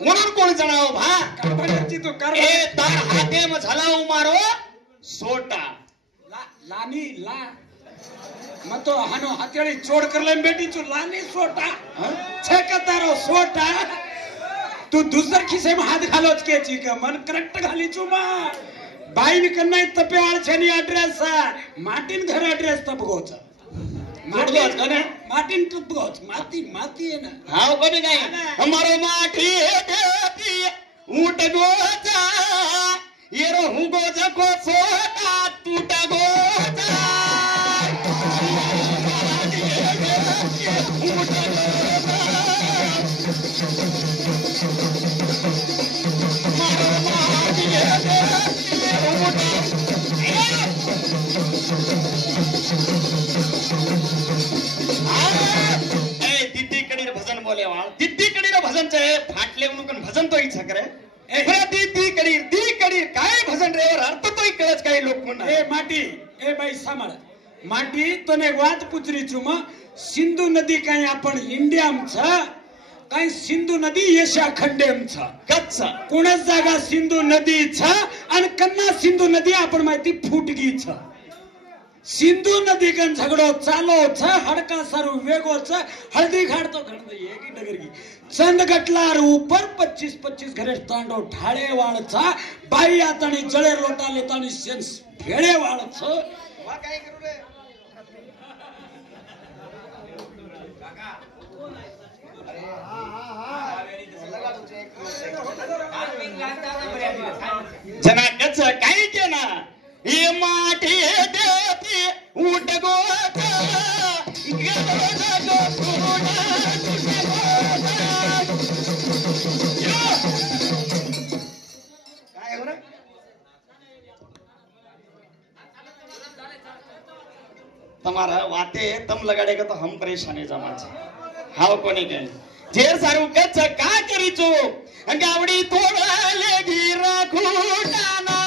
म्हणून कोण जणाव भा कारभाराची तो ए कारभार तार हाते म झाला उमारो सोटा लानी ला मग तो हानो हातेळी चोड करले बेटी तू लानी सोटा छेका तारो सोटा तू दुसर खिसे में हाथ घालोच के ची का मन करेक्ट घाली चू मा बाई कन्नाई तपेवाळ छनी एड्रेस मार्टिन घर एड्रेस तपगोच मारलोच का ना मार्टिन तपगोच माती माती है ना हाव कोणी नाही हमारो माठी देती ऊट गोचा येरो हुगो जको सोटा टूट गोचा दिद्दी कडी भजन चे फाटले म्हणून भजन तो इच्छा करे दी कडी काय भजन रे अर्थ तो कळच काही लोक म्हणा ए माटी ए बाई सांभाळ माटी तने वाद पुचरी चुम सिंधू नदी काही आपण इंडियाम छ काही सिंधू नदी एशिया खंडेम छ कच्चा कोणच जागा सिंधू नदी छ आणि कन्ना सिंधू नदी आपण माहिती फुटगी छ सिंधु नदी कन झगड़ो चालो छ हड़का सारू वेगो छ हल्दी घाट तो घण एक ही डगर की चंद गटलार ऊपर 25 घरे तांडो ढाळे वाळ छ बाई आतानी जळे लोटा लेतानी सेंस भेळे वाळ छ वा काय करू रे काका अरे लगा तुझे जना कच काय के ना ये माठी देती ऊट गोचा गलो सोना काय हो रे તમારા વાતે તમ લગાડે કે તો હમ પરેશાની જમા છે હાવ કોની કે જેર સારું કચ્છ કા કરી છો ગાવડી તોડા લેગી રાખુટાના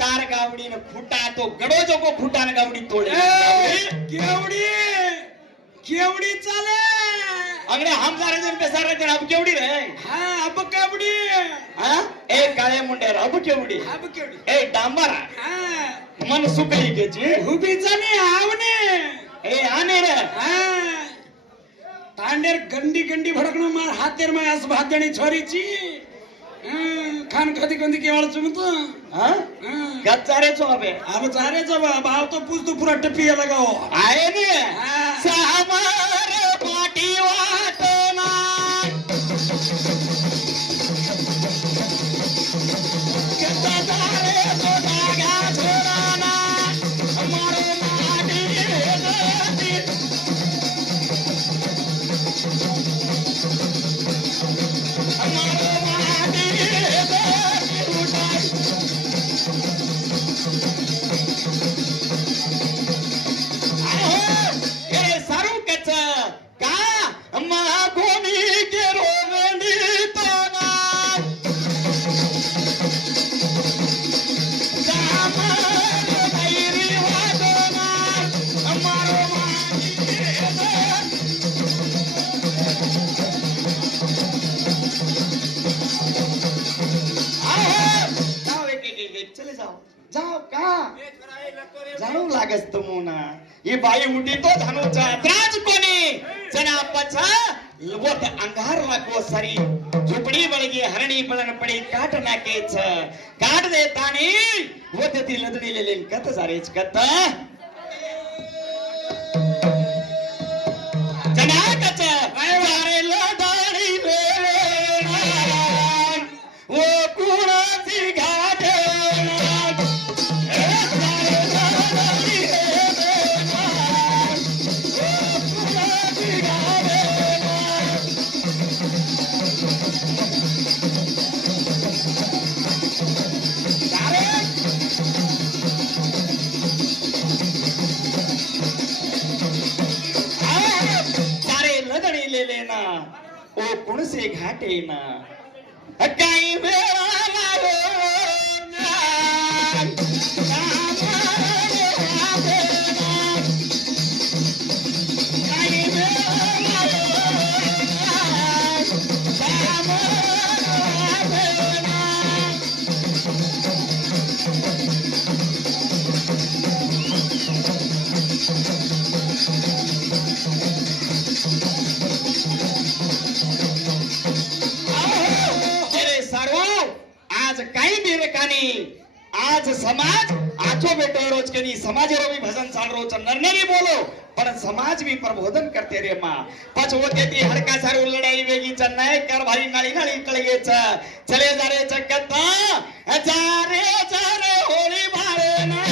तार गावडी ने फुटा तो गडो जो को फुटा ने गावडी तोड़े केवडी केवडी चाले अगले हम सारे जन पे सारे जन अब केवडी रे हां अब केवडी हां ए काळे मुंडे अब केवडी ए डांबरा हां मन सुकली के जी उभी चाले आवने ए आने रे हां तांडेर गंडी गंडी भडकणो मार हातेर में अस भादणी छोरीची खान खाती कंदी केवळ चुमत हां गच्चारे छो अबे अब चारे छ भाव तो पूछ तो पूरा टपिया लगाओ आए ने हमारे पाटी वाटना कच्चा तारे तो धागा छोड़ाना हमारे माटी देती हमारे माटी देती उठाई जाणू लागस तमुना ये बाई उठी तो धानूचा त्राज कोणी जना पछा वत अंगार लाको सरी झुपडी बळगी हरणी बळन पडी काट नाकेच काट देतानी वत ती लदडी लेलेन कत सारेच कत जना कच वारे लदाडी लेले वो कुणाची घाट वाटेना काही वेळा आज काही बेरकानी आज समाज आठो बेटो रोज कनी समाज रो भजन चाल रोज नरनेरी बोलो पर समाज भी प्रबोधन करते रे मां पचवते ती हड़का सारू लड़ाई वेगी चन्नय कर भाई नाली नाली कळगे चले जारे चकता जारे होली भारे ना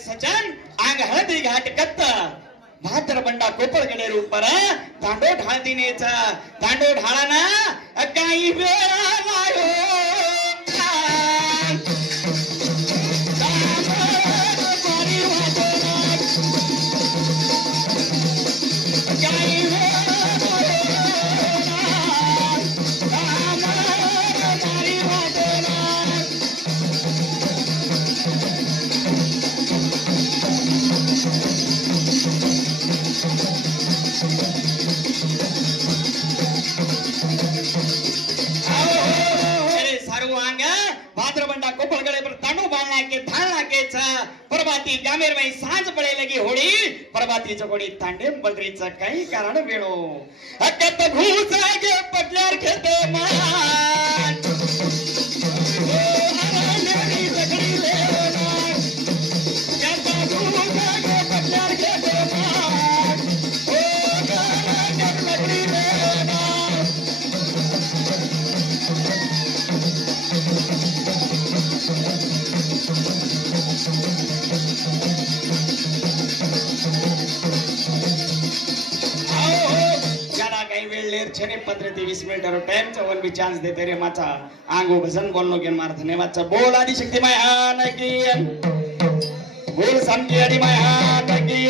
सचन आंग हळदी घाट कत्त भाद्र बंडा कोपळ गडे रूपर तांडो ढाळ दिनेचा तांडो ढाळाना काही वेळा लायो प्रभाती गामेर में सांझ पड़े लगी होड़ी प्रभाती चकोड़ी तांडे बलरी चा काही कारण वेणो अकत घूस गे पटल्यार खेते मान ओ हरनेरी सगड़ी ले अकत घूस गे पटल्यार खेते मान ओ हरनेरी सगड़ी ले छने 15-20 मिनट टाइम चा वन भी चांस देते रे माचा आंगो भजन बोलनो के मार धन्यवाद चा बोल आदि शक्ति महान की बोल समझी आदि महान की